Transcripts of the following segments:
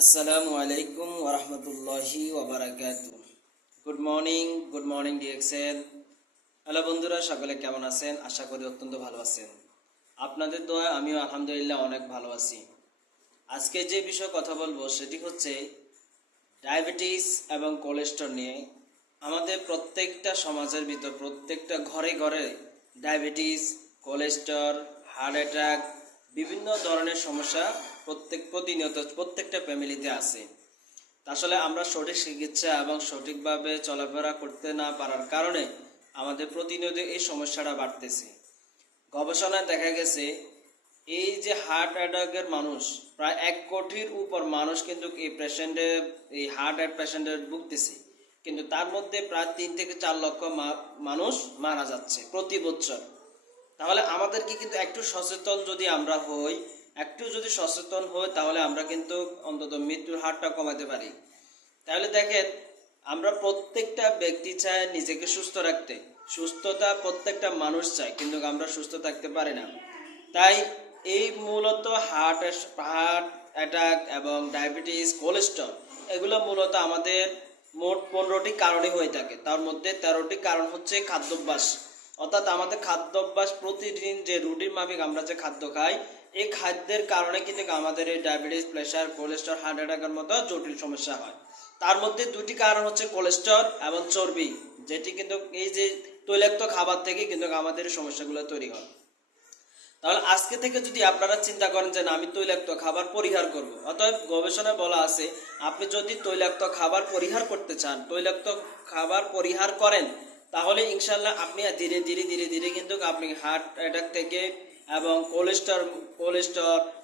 আসসালামু আলাইকুম ওরহমতুল্লাহি ওবারাকাতু। Good morning DXL. হ্যালো বন্ধুরা, সকলে কেমন আছেন? আশা করি অত্যন্ত ভালো আছেন। আপনাদের দোয়ায় আমিও আলহামদুলিল্লাহ অনেক ভালো আছি। আজকে যে বিষয়ে কথা বলবো সেটি হচ্ছে ডায়াবেটিস এবং কোলেস্টেরল নিয়ে। আমাদের প্রত্যেকটা সমাজের ভিতর প্রত্যেকটা ঘরে ঘরে ডায়াবেটিস, কোলেস্টেরল, হার্ট অ্যাটাক, বিভিন্ন ধরনের সমস্যা প্রতিনিয়ত প্রত্যেকটা ফ্যামিলিতে আছে। আসলে আমরা সঠিক চিকিৎসা এবং সঠিকভাবে চলাফেরা করতে না পারার কারণে আমাদের প্রতিনিয়ত এই সমস্যাটা বাড়তেছে। গবেষণায় দেখা গেছে এই যে হার্ট অ্যাটাকের মানুষ প্রায় 1 কোটির উপর মানুষ কিন্তু এই হার্ট অ্যাটাক পেশেন্টের ভুগতেছে, কিন্তু তার মধ্যে প্রায় 3 থেকে 4 লক্ষ মানুষ মারা যাচ্ছে প্রতি বছর। তাহলে আমাদেরকে কিন্তু একটু সচেতন যদি আমরা হই, তাহলে আমরা কিন্তু অন্তত মৃত্যুর হারটা কমাতে পারি। তাহলে দেখেন, আমরা প্রত্যেকটা ব্যক্তি চায় নিজেকে সুস্থ রাখতে, সুস্থতা প্রত্যেকটা মানুষ চায়, কিন্তু আমরা সুস্থ থাকতে পারি না। তাই এই মূলত হার্ট অ্যাটাক এবং ডায়াবেটিস, কোলেস্ট্রল এগুলো মূলত আমাদের মোট 15টি কারণে হয়ে থাকে। তার মধ্যে 13টি কারণ হচ্ছে খাদ্যাভ্যাস, অর্থাৎ আমাদের খাদ্যাভ্যাস প্রতিদিন যে রুটিন মাফিক আমরা যে খাদ্য খাই, এই খাদ্যের কারণে কিন্তু আমাদের এই ডায়াবেটিস, প্রেশার, কোলেস্ট্রল, হার্ট অ্যাটাকের মতো জটিল সমস্যা হয়। তার মধ্যে 2টি কারণ হচ্ছে কোলেস্ট্রল এবং চর্বি, যেটি কিন্তু এই যে তৈলাক্ত খাবার থেকে কিন্তু আমাদের এই সমস্যাগুলো তৈরি হয়। তাহলে আজকে থেকে যদি আপনারা চিন্তা করেন যে না, আমি তৈলাক্ত খাবার পরিহার করব, অতএব গবেষণায় বলা আছে আপনি যদি তৈলাক্ত খাবার পরিহার করতে চান, তৈলাক্ত খাবার পরিহার করেন, তাহলে ইনশাল্লাহ আপনি ধীরে ধীরে ধীরে ধীরে কিন্তু আপনি হার্ট অ্যাটাক থেকে এবং কোলেস্ট্রল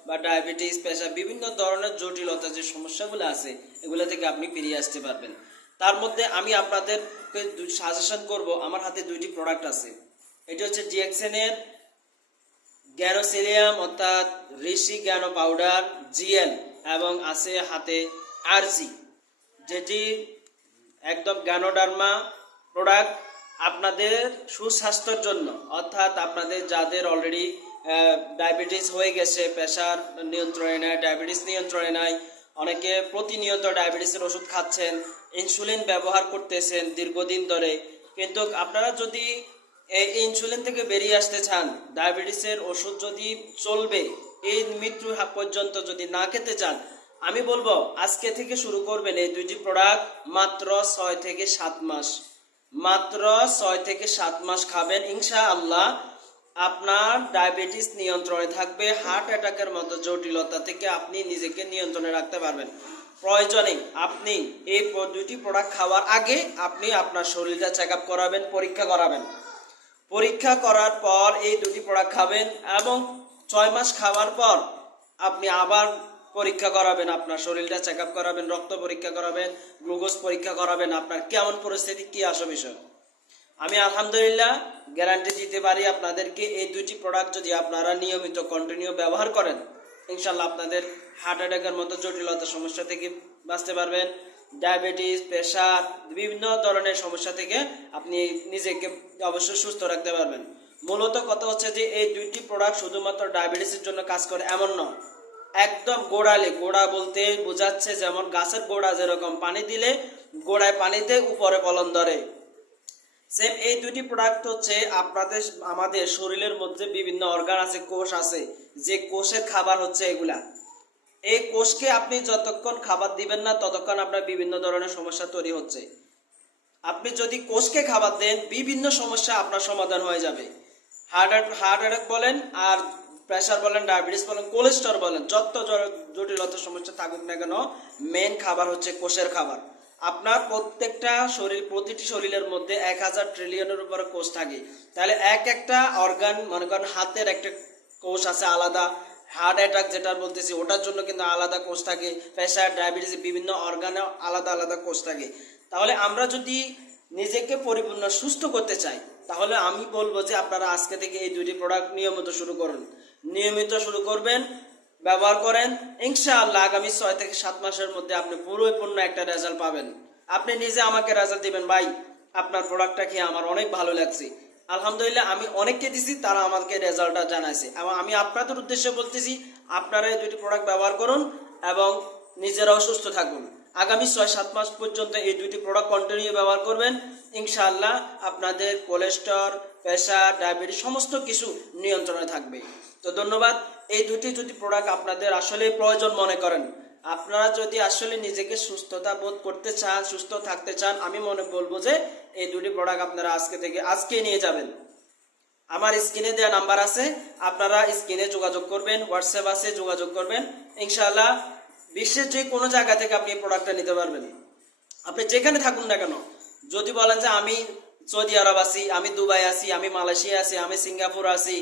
বা ডায়াবেটিস, প্রেশার, বিভিন্ন ধরনের জটিলতা যে সমস্যাগুলো আছে এগুলো থেকে আপনি ফিরিয়ে আসতে পারবেন। তার মধ্যে আমি আপনাদেরকে সাজেশন করব, আমার হাতে 2টি প্রোডাক্ট আছে। এটি হচ্ছে ডিএক্সএনের গ্যানোসিলিয়াম অর্থাৎ ঋষি জ্ঞানো পাউডার জিএল, এবং আছে হাতে আরজি, যেটি একদম জ্ঞানোডার্মা প্রোডাক্ট। আপনাদের সুস্বাস্থ্যের জন্য, অর্থাৎ আপনাদের যাদের অলরেডি ডায়াবেটিস হয়ে গেছে, প্রেশার নিয়ন্ত্রণে নেয়, ডায়াবেটিস নিয়ন্ত্রণে নাই, অনেকে প্রতিনিয়ত ডায়াবেটিসের ওষুধ খাচ্ছেন, ইনসুলিন ব্যবহার করতেছেন দীর্ঘদিন ধরে, কিন্তু আপনারা যদি এই ইনসুলিন থেকে বেরিয়ে আসতে চান, ডায়াবেটিসের ওষুধ যদি চলবে এই মৃত্যু পর্যন্ত যদি না খেতে চান, আমি বলবো আজকে থেকে শুরু করবেন এই 2টি প্রোডাক্ট। মাত্র 6 থেকে 7 মাস খাবেন, ইনশাআল্লাহ আপনার ডায়াবেটিস নিয়ন্ত্রণে থাকবে। হার্ট অ্যাটাকের মতো জটিলতা থেকে আপনি নিজেকে নিয়ন্ত্রণে রাখতে পারবেন। প্রয়োজনে আপনি এই 2টি প্রোডাক্ট খাওয়ার আগে আপনি আপনার শরীরটা চেক আপ করাবেন, পরীক্ষা করার পর এই 2টি প্রোডাক্ট খাবেন, এবং 6 মাস খাওয়ার পর আপনি আবার পরীক্ষা করাবেন, আপনার শরীরটা চেক আপ করাবেন, রক্ত পরীক্ষা করাবেন, গ্লুকোজ পরীক্ষা করাবেন, আপনার কেমন পরিস্থিতি, কি আসে বিষয়। আমি আলহামদুলিল্লাহ গ্যারান্টি দিতে পারি আপনাদেরকে, এই 2টি প্রোডাক্ট যদি আপনারা নিয়মিত কন্টিনিউ ব্যবহার করেন, ইনশাল্লাহ আপনাদের হার্ট অ্যাটাকের মতো জটিলতা সমস্যা থেকে বাঁচতে পারবেন। ডায়াবেটিস, প্রেশার, বিভিন্ন ধরনের সমস্যা থেকে আপনি নিজেকে অবশ্যই সুস্থ রাখতে পারবেন। মূলত কথা হচ্ছে যে এই 2টি প্রোডাক্ট শুধুমাত্র ডায়াবেটিসের জন্য কাজ করে এমন নয়, একদম গোড়া বলতে বোঝাচ্ছে যেমন গাছের গোড়া যেরকম পানি দিলে গোড়ায় পানিতে উপরে ফলন ধরে, সেম এই 2টি প্রোডাক্ট হচ্ছে আমাদের শরীরের মধ্যে বিভিন্ন অর্গান আছে, কোষ আছে, যে কোষের খাবার হচ্ছে এগুলা। এই কোষকে আপনি যতক্ষণ খাবার দিবেন না ততক্ষণ আপনার বিভিন্ন ধরনের সমস্যা তৈরি হচ্ছে। আপনি যদি কোষকে খাবার দেন, বিভিন্ন সমস্যা আপনার সমাধান হয়ে যাবে। হার্ট অ্যাটাক বলেন, আর প্রেশার বলেন, ডায়াবেটিস বলেন, কোলেস্ট্রল বলেন, যত জটিলতা সমস্যা থাকুক না কেন, মেন খাবার হচ্ছে কোষের খাবার। আপনার প্রতিটি শরীরের মধ্যে 1000 ট্রিলিয়নের উপরে কোষ থাকে। তাহলে একটা অর্গান, মনে করেন হাতের একটা কোষ আছে আলাদা, হার্ট অ্যাটাক যেটা বলতেছি ওটার জন্য কিন্তু আলাদা কোষ থাকে, প্রেশার, ডায়াবেটিস, বিভিন্ন অর্গানে আলাদা আলাদা কোষ থাকে। তাহলে আমরা যদি নিজেকে পরিপূর্ণ সুস্থ করতে চাই, তাহলে আমি বলবো যে আপনারা আজকে থেকে এই 2টি প্রোডাক্ট নিয়মিত শুরু করবেন, ব্যবহার করেন, ইনশাআল্লাহ আগামী 6 থেকে 7 মাসের মধ্যে আপনি পরিপূর্ণ একটা রেজাল্ট পাবেন। আপনি নিজে আমাকে রেজাল্ট দিবেন, ভাই আপনার প্রোডাক্টটা খেয়ে আমার অনেক ভালো লাগছে। আলহামদুলিল্লাহ আমি অনেককে দিছি, তারা আমাকে রেজাল্টটা জানাইছে, এবং আমি আপনাদের উদ্দেশ্যে বলতেছি আপনারা এই 2টি প্রোডাক্ট ব্যবহার করুন এবং নিজেরাও সুস্থ থাকুন। আগামী 6-7 মাস পর্যন্ত এই দুটি প্রোডাক্ট কন্টিনিউ ব্যবহার করবেন, ইনশাআল্লাহ আপনাদের কোলেস্টেরল, প্রেশার, ডায়াবেটিস সমস্ত কিছু নিয়ন্ত্রণে থাকবে। তো ধন্যবাদ। এই দুটি যদি প্রোডাক্ট আপনাদের আসলে প্রয়োজন মনে করেন, আপনারা যদি আসলে নিজেকে সুস্থতা বোধ করতে চান, সুস্থ থাকতে চান, আমি বলবো যে এই দুটি প্রোডাক্ট আপনারা আজকে নিয়ে যাবেন। আমার স্ক্রিনে দেওয়া নাম্বার আছে, আপনারা স্ক্রিনে যোগাযোগ করবেন, হোয়াটসঅ্যাপ আছে যোগাযোগ করবেন। ইনশাআল্লাহ বিশ্বের যে কোনো জায়গা থেকে আপনি এই প্রোডাক্টটা নিতে পারবেন, আপনি যেখানে থাকুন না কেন। যদি বলেন যে আমি সৌদি আরব আছি, আমি দুবাই আছি, আমি মালয়েশিয়া আছি, আমি সিঙ্গাপুর আছি,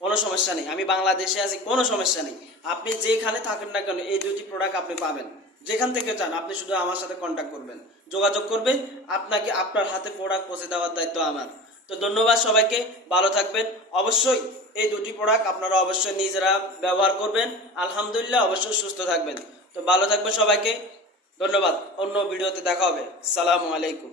কোনো সমস্যা নেই, আমি বাংলাদেশে আছি, কোনো সমস্যা নেই। আপনি যেখানে থাকেন না কেন এই দুটি প্রোডাক্ট আপনি পাবেন, যেখান থেকে চান। আপনি শুধু আমার সাথে কন্ট্যাক্ট করবেন, যোগাযোগ করবেন, আপনাকে আপনার হাতে প্রোডাক্ট পৌঁছে দেওয়ার দায়িত্ব আমার। তো ধন্যবাদ সবাইকে, ভালো থাকবেন। অবশ্যই এই দুটি প্রোডাক্ট আপনারা অবশ্যই নিজেরা ব্যবহার করবেন, আলহামদুলিল্লাহ অবশ্যই সুস্থ থাকবেন। তো ভালো থাকবেন সবাইকে, ধন্যবাদ। অন্য ভিডিওতে দেখা হবে। সালামু আলাইকুম।